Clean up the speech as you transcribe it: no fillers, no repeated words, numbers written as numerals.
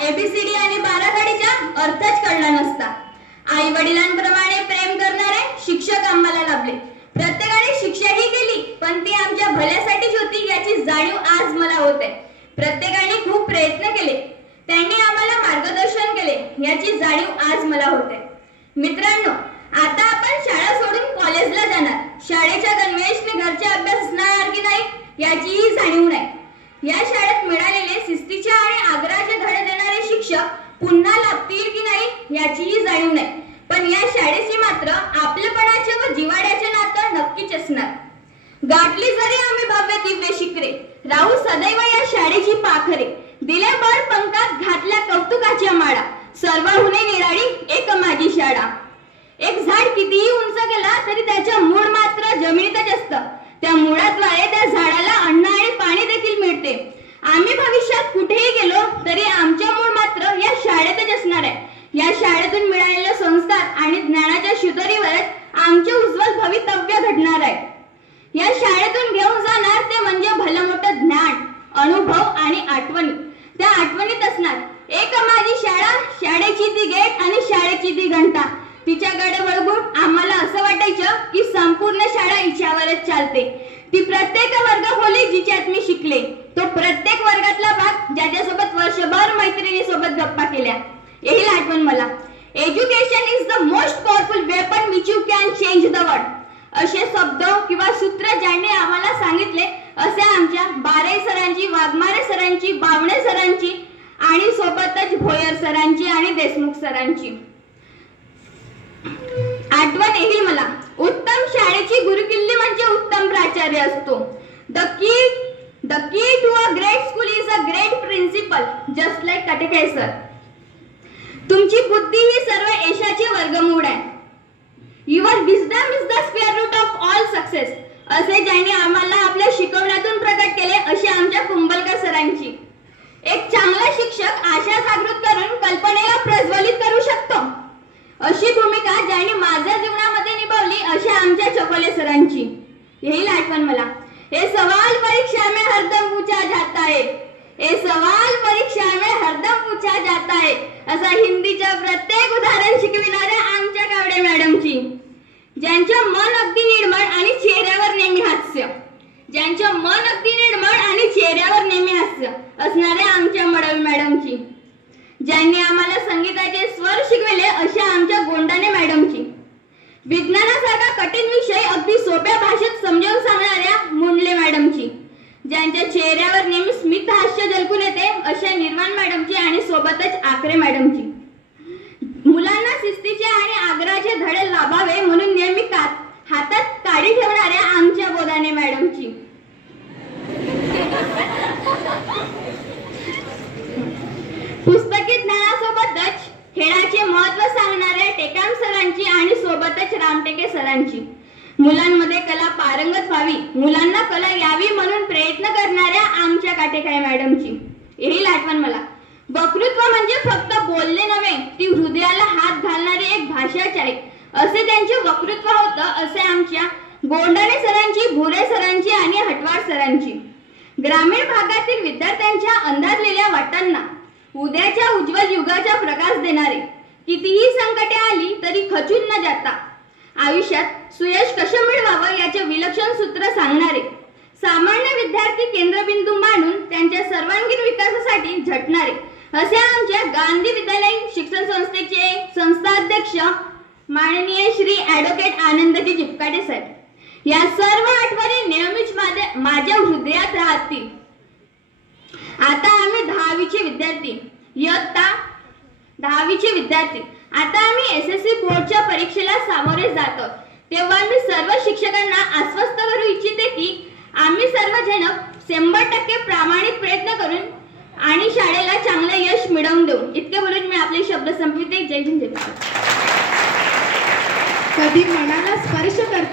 ABCD आणि बाराखडीचा अर्थच कळला नसता। आई वडिलांप्रमाणे प्रेम करणारे शिक्षक आम्हाला लाभले। प्रत्येकाने शिक्षाही केली, पण ती आमच्या भल्यासाठीच होती याची जाणीव आज मला होते। प्रत्येकाने खूप प्रयत्न केले, त्यांनी आम्हाला मार्गदर्शन केले याची जाणीव आज मला होते। मित्रांनो, आता आपण शाळा सोडून कॉलेजला जाणार। शाळेच्या गणवेशने घरचा अभ्यास असणार की नाही याचीही जाणीव नाही। या शाळेत मिळालेले शिस्तीचे आणि आग्रहाचे धडे देणारे शिक्षक पुन्हा लाभतील की नाही याचीही जाणीव नाही। पण या शाळेशी मात्र आपलेपणाचे व जिव्हाळ्याचे नातं नक्कीच असणार। गाठली जरी आम्ही भव्य दिव्य शिखरे, राहू सदैव या शाळेची पाखरे। दिल्या भर पंखात घातल्या कौतुकाच्या माळा, सर्वहुने निराळी एक माझी शाळा। एक झाड कितीही उंच गेला तरी त्याचे मूळ मात्र जमिनीतच असतं। त्या मुळाद्वारे त्या झाडाला अन्न आणि पाणी देखील मिळते। आम्ही भविष्यात कुठेही गेलो तरी आमचे मूळ मात्र या शाळेतच असणार आहे। या शाळेतून मिळालेले संस्कार आणि ज्ञानाच्या शिदोरीवरच आमचे उज्ज्वल भवितव्य घडणार आहे। या शाळेतून घेऊन जाणार ते म्हणजे भलं मोठं ज्ञान, अनुभव आणि आठवणी। त्या आठवणीत असणार एक माझी शाळा, शाळेची ती गेट आणि शाळेची ती घंटा। तिच्याकडे बघून आम्हाला असं वाटायचं की संपूर्ण शाळा हिच्यावरच चालते। ती प्रत्येक वर्गखोली जिच्यात मी शिकले, तो प्रत्येक वर्गातला भाग ज्याच्यासोबत वर्षभर मैत्रिणीसोबत गप्पा केल्या, येईल आठवण मला। Education is the most powerful weapon which you can change the world. असे शब्द किंवा सूत्र ज्यांनी आम्हाला सांगितले असे आमच्या बारे सरांची, वाघमारे सरांची, बावणे सरांची आणि सोबतच भोयर सरांची आणि देशमुख सरांची आठवण येईल मला। उत्तम शाळेची गुरुकिल्ली म्हणजे उत्तम प्राचार्य असतो। The key to a great school is a great principal, just like Katekesar. तुमची बुद्धी ही सर्व यशाचे वर्गमूळ आहे। Your wisdom is the square root of all success, असे ज्यांनी आम्हाला आपल्या शिकवण्यातून प्रकट केले असे आमच्या कुंभलकर सरांची। एक चांगला शिक्षक आशा जागृत करून कल्पनेला प्रज्वलित करू शकतो, अशी भूमिका ज्यांनी माझ्या जीवनामध्ये निभावली अशा आमच्या चकोले सरांची येईल आठवण मला। हे सवाल परीक्षा में हरदम पूछा जाता है, हे सवाल परीक्षा में हरदम पूछा जाता है, असा हिंदीच्या प्रत्येक उदाहरण शिकविणाऱ्या आमच्या कावडे मॅडमची। ज्यांचे मन अगदी निर्मळ आणि चेहऱ्यावर नेहमी हास्य, ज्यांचे मन अगदी निर्मळ आणि चेहऱ्यावर नेहमी हास्य असणाऱ्या आमच्या मडवी मॅडमची। ज्यांनी आम्हाला संगीताचे स्वर शिकवले अशा आमच्या गोंडाने मॅडमची। विज्ञानासारखा कठीण विषय अगदी सोप्या भाषेत समजावून सांगणाऱ्या मुंडले मॅडमची। ज्यांच्या चेहऱ्यावर नेहमी स्मित हास्य झलकून येते अशा निर्वाण मॅडमची आणि सोबतच आकरे मॅडमची। मुलांना शिस्तीचे आणि आग्रहाचे धडे लाभावे म्हणून नेहमी हातात काडी ठेवणाऱ्या आमच्या बोधाने मॅडमची। पुस्तकी ज्ञानासोबतच खेळाचे महत्त्व सांगणाऱ्या टेकाम सरांची आणि सोबतच रामटेके सरांची। मुलांमध्ये कला पारंगत व्हावी, मुलांना कला यावी म्हणून प्रयत्न करणाऱ्या आमच्या काटेकाय मॅडमची येईल आठवण मला। वक्तृत्व म्हणजे फक्त बोलणे नव्हे, ती हृदयाला हात घालणारी एक भाषाच आहे, असे त्यांचे वक्तृत्व होतं असे आमच्या गोंडाने सरांची, भुरे सरांची आणि हटवाड सरांची। ग्रामीण भागातील विद्यार्थ्यांच्या अंधारलेल्या वाटांना उद्याच्या उज्ज्वल युगाचा प्रकाश देणारे, कितीही संकटे आली तरी खचून न जाता आयुष्यात सुयश कसे मिळवावे याचे विलक्षण सूत्र सांगणारे, सामान्य विद्यार्थी केंद्रबिंदू मानून त्यांच्या सर्वांगीण विकासासाठी झटणारे असे आमच्या गांधी विद्यालयीन शिक्षण संस्थेचे संस्थाध्यक्ष माननीय श्री ॲडव्होकेट आनंदजी जिपकाटे साहेब। या सर्व आठवणी नेहमीच माझ्या हृदयात राहतील। आता आम्ही 10वीचे विद्यार्थी, इयत्ता 10वीचे विद्यार्थी, आता आम्ही एसएससी बोर्डच्या परीक्षेला सामोरे जातो। तेव्हा मी सर्व शिक्षकांना आश्वस्त करू इच्छिते की आम्ही सर्वजण 100% प्रामाणिक प्रयत्न करून आणि शाळेला चांगले यश मिळवून देऊ। इतके बोलून मी आपले शब्द संपविते। जय हिंद, जय भारत। कधी मनाला स्पर्श करते